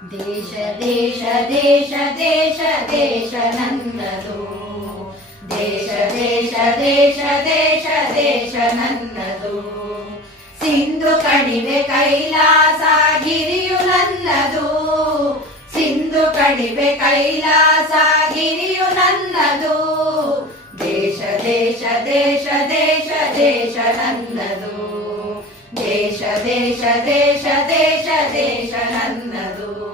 ದೇಶ ದೇಶ ದೇಶ ದೇಶ ದೇಶ ನನ್ನದು. ದೇಶ ದೇಶ ದೇಶ ದೇಶ ದೇಶ ನನ್ನದು. ಸಿಂಧು ಕಣಿವೆ ಕೈಲಾಸ ಗಿರಿಯು ನನ್ನದು. ಸಿಂಧು ಕಣಿವೆ ಕೈಲಾಸ ಗಿರಿಯು ನನ್ನದು. ದೇಶ ದೇಶ ದೇಶ ದೇಶ ದೇಶ ನನ್ನದು. ದೇಶ ದೇಶ ದೇಶ ದೇಶ ದೇಶ ನನ್ನದು.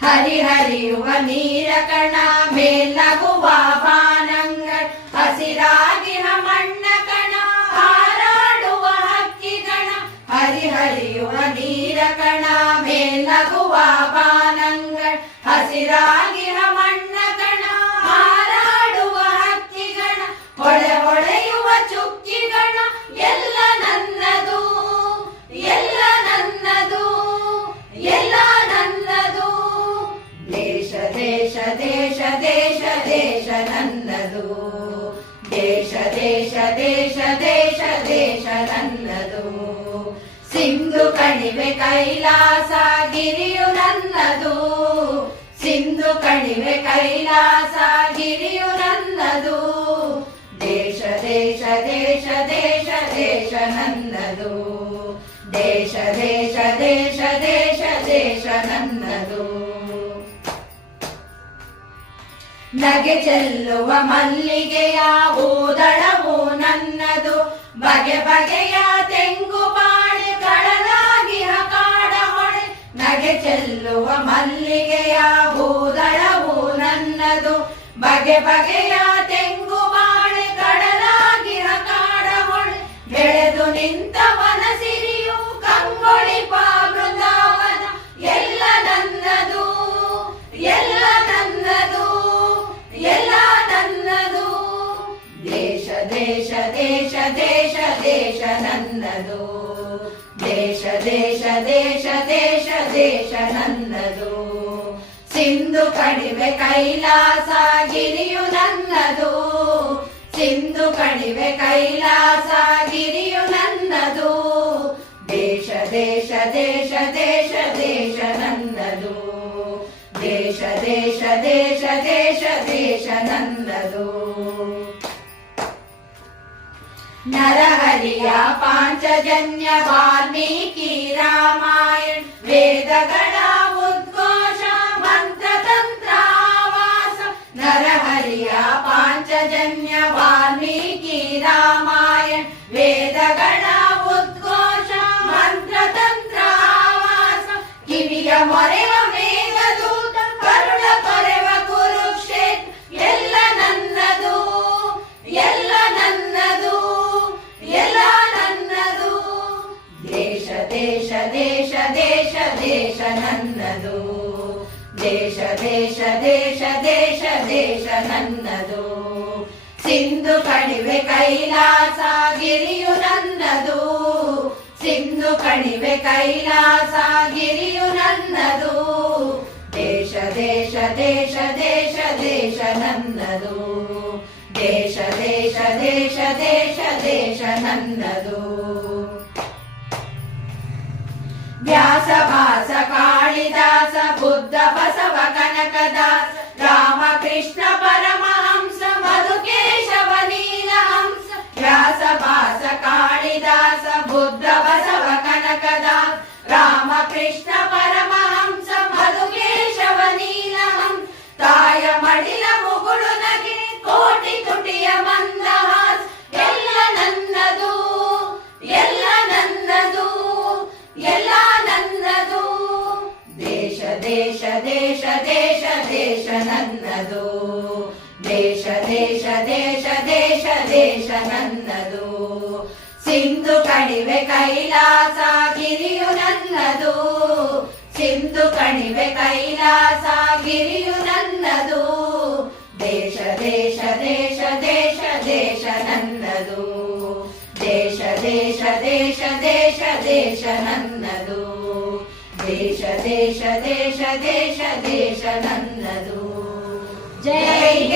ಹರಿಹರಿಯುವ ನೀರ ಕಣ ಮೇಲಗುವ ಬಾನಂಗಳ್ ಹಸಿರಾಗಿಹ ಮಣ್ಣ ಕಣ ಹಾರಾಡುವ ಹಕ್ಕಿಗಣ. ಹರಿಹರಿಯುವ ನೀರ ಕಣ ಮೇಲಗುವ ಬಾನಂಗಳ್ ಹಸಿರಾಗಿಹ ಮಣ್ಣ ಕಣ ಹಾರಾಡುವ ಹಕ್ಕಿಗಣ. ಹೊಳೆ ಹೊಳೆಯುವ ಚುಕ್ಕಿಗಣ ಎಲ್ಲ ನನ್ನದು. ಎಲ್ಲ ನನ್ನದು. ಎಲ್ಲ ನನ್ನದು. ದೇಶ ದೇಶ ದೇಶ ದೇಶ ದೇಶ ನನ್ನದು. ದೇಶ ದೇಶ ದೇಶ ದೇಶ ದೇಶ ನನ್ನದು. ಸಿಂಧು ಕಣಿವೆ ಕೈಲಾಸ ಗಿರಿಯು ನನ್ನದು. ಸಿಂಧು ಕಣಿವೆ ಕೈಲಾಸ ಗಿರಿಯು ನನ್ನದು. ದೇಶ ದೇಶ ದೇಶ ದೇಶ ದೇಶ ನನ್ನದು. ದೇಶ ದೇಶ ದೇಶ ದೇಶ ದೇಶ ನನ್ನದು. ನಗೆ ಚೆಲ್ಲುವ ಮಲ್ಲಿಗೆಯ ಊದಳವು ನನ್ನದು. ಬಗೆ ಬಗೆಯ ತೆಂಗು ಬಾಳೆ ಕಡಲಾಗಿಹ ಕಾಡ ಹೊಳೆ. ನಗೆ ಚೆಲ್ಲುವ ಮಲ್ಲಿಗೆಯ ಊದಳವು ನನ್ನದು. ಬಗೆ ಬಗೆಯ ತೆಂಗು ಬಾಳೆ ಕಡಲಾಗಿಹ ಕಾಡ ಹೊಳೆ. ಬೆಳೆದು ನಿಂತ ವನಸಿರಿಯು ಕಂಗೊಳಿಪ ಬೃಂದಾವನ ಎಲ್ಲ ನನ್ನದು. ಎಲ್ಲ ನನ್ನದು. ಎಲ್ಲ ನನ್ನದು. ದೇಶ ದೇಶ ದೇಶ ದೇಶ ದೇಶ ನನ್ನದು. ದೇಶ ದೇಶ ದೇಶ ದೇಶ ದೇಶ ನನ್ನದು. ಸಿಂಧು ಕಣಿವೆ ಕೈಲಾಸ ಗಿರಿಯು ನನ್ನದು. ಸಿಂಧು ಕಣಿವೆ ಕೈಲಾಸ ಗಿರಿಯು ನನ್ನದು. ದೇಶ ದೇಶ ದೇಶ ದೇಶ ದೇಶ ನನ್ನದು. ದೇಶ ದೇಶ ದೇಶ ದೇಶ ದೇಶ ನನ್ನದು. ನರಹರಿಯ ಪಾಂಚಜನ್ಯ ವಾಲ್ಮೀಕಿ ರಾಮಾಯಣ ವೇದಗಳ ಉದ್ಘೋಷ ಮಂತ್ರತಂತ್ರ ಆವಾಸ. ನರಹರಿಯ ಪಾಂಚಜನ್ಯ ವಾಲ್ಮೀಕಿ ರಾಮಾಯಣ ವೇದಗಳ ಉದ್ಘೋಷ ಮಂತ್ರತಂತ್ರ ಆವಾಸ. ಕಿವಿಯ ಮೊರೆವ ಮೇಘದೂತ ಕರುಣ ತೊರೆವ ಕುರುಕ್ಷೇತ್ರ ಎಲ್ಲ ನನ್ನದು. ಎಲ್ಲ ನನ್ನದು. ಎಲ್ಲ ನನ್ನದು. ದೇಶ ದೇಶ ದೇಶ ದೇಶ ದೇಶ ನನ್ನದು. ದೇಶ ದೇಶ ದೇಶ ದೇಶ ದೇಶ ನನ್ನದು. ಸಿಂಧು ಕಣಿವೆ ಕೈಲಾಸ ಗಿರಿಯು ನನ್ನದು. ಸಿಂಧು ಕಣಿವೆ ಕೈಲಾಸ ಗಿರಿಯು ನನ್ನದು. ದೇಶ ದೇಶ ದೇಶ ದೇಶ ದೇಶ ನನ್ನದು. ದೇಶ ದೇಶ ದೇಶ ದೇಶ ದೇಶ ನನ್ನದು. ವ್ಯಾಸ ಭಾಸ ಕಾಳಿದಾಸ ಬುದ್ಧ ಬಸವ ಕನಕದಾಸ ರಾಮಕೃಷ್ಣ ಪರಮಹಂಸ ಮಧುಕೇಶವ ನೀಲಹಂಸ. ವ್ಯಾಸ ಭಾಸ ಕಾಳಿದಾಸ ಬುದ್ಧ ಬಸವ ಕನಕದಾಸ ರಾಮಕೃಷ್ಣ ಪರಮಹಂಸ ಮಧುಕೇಶವ ನೀಲಹಂಸ. ತಾಯ ಮಡಿಲ ಮುಗುಳು ನಗೆ ಕೋಟಿ ತುಟಿಯ ಮಂದಹಾಸ ಎಲ್ಲ ನನ್ನದು. ಎಲ್ಲ ನನ್ನದು. ಎಲ್ಲ ನನ್ನದು. ದೇಶ ದೇಶ ದೇಶ ದೇಶ ದೇಶ ನನ್ನದು. ದೇಶ ದೇಶ ದೇಶ ದೇಶ ದೇಶ ನನ್ನದು. ಸಿಂಧು ಕಣಿವೆ ಕೈಲಾಸ ಗಿರಿಯು ನನ್ನದು. ಸಿಂಧು ಕಣಿವೆ ಕೈಲಾಸ ಗಿರಿಯು ನನ್ನದು. ದೇಶ ದೇಶ ದೇಶ ದೇಶ ದೇಶ ನನ್ನದು. ದೇಶ ದೇಶ ದೇಶ ದೇಶ ದೇಶ ನನ್ನದು. ದೇಶ ದೇಶ ದೇಶ ದೇಶ ದೇಶ ನನ್ನದು. ಜೈ